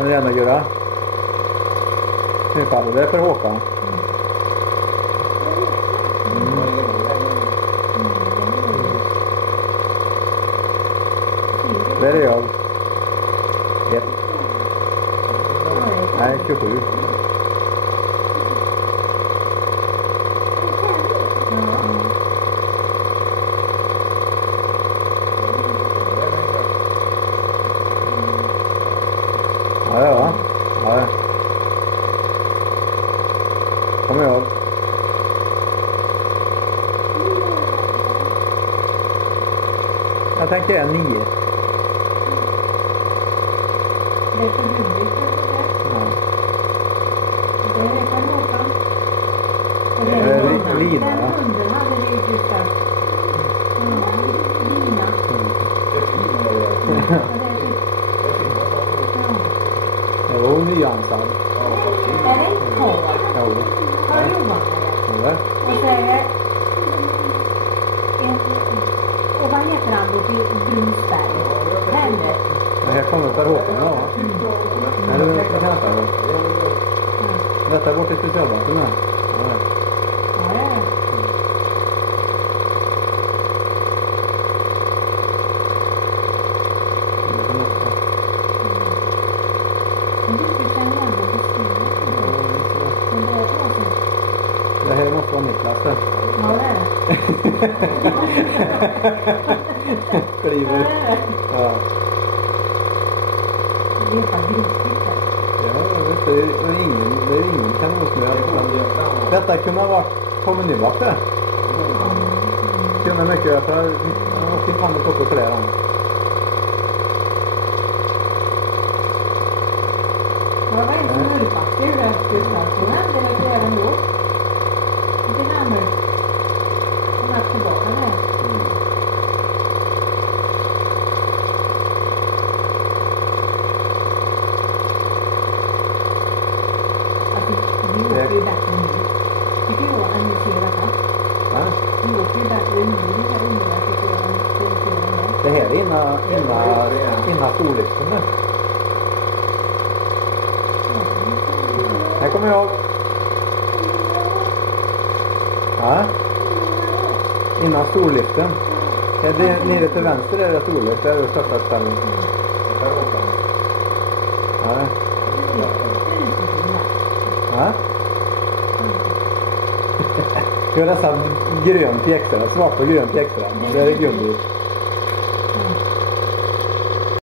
känner du igen det, Gurra? Snöpadel, det är för Håkan. Det är jag. 1. Nej, 27. Ja. Kommer jag. Jag tänker en 9. Det är för billigt. Det är för Håkan. Det är Lina, ja. Den hunden hade vi just där. Lina. Det var nyansatt. Är det ett par? Jo. Har du jobbat med det? Och så är det och vad heter han då till Brunsberg? Henne. Det här kommer per Håkan, ja. Här är det kan hämta då. Detta går till specialvatten här. Ja. Ja, det är det. Det här måste vara mitt klass. Ja, det är det. Kliver. Ja. Det är fan grovtigt här. Ja, det är ingen kanonsnö. Detta kunde ha varit kommunivakt det. Kunde mycket för jag fick fan uppe på det. Ja, vad är det som hörpakter? Hur är det stationen? Det är även då. Vilken namn? Som är tillbaka med. Vi åker ju bättre nu. Tycker jag än vi ser detta. Ja. Vi åker ju bättre nu. Vi kan undra tycker jag än vi ser det. Det här är innan storleken nu. Här kommer jag. Ja. Innan storliften. Ja, det är nere till vänster är det storlift. Där är det största stället. Ja. Ja. Jag har nästan grönt extra. Svart och grönt extra. Det är gulligt.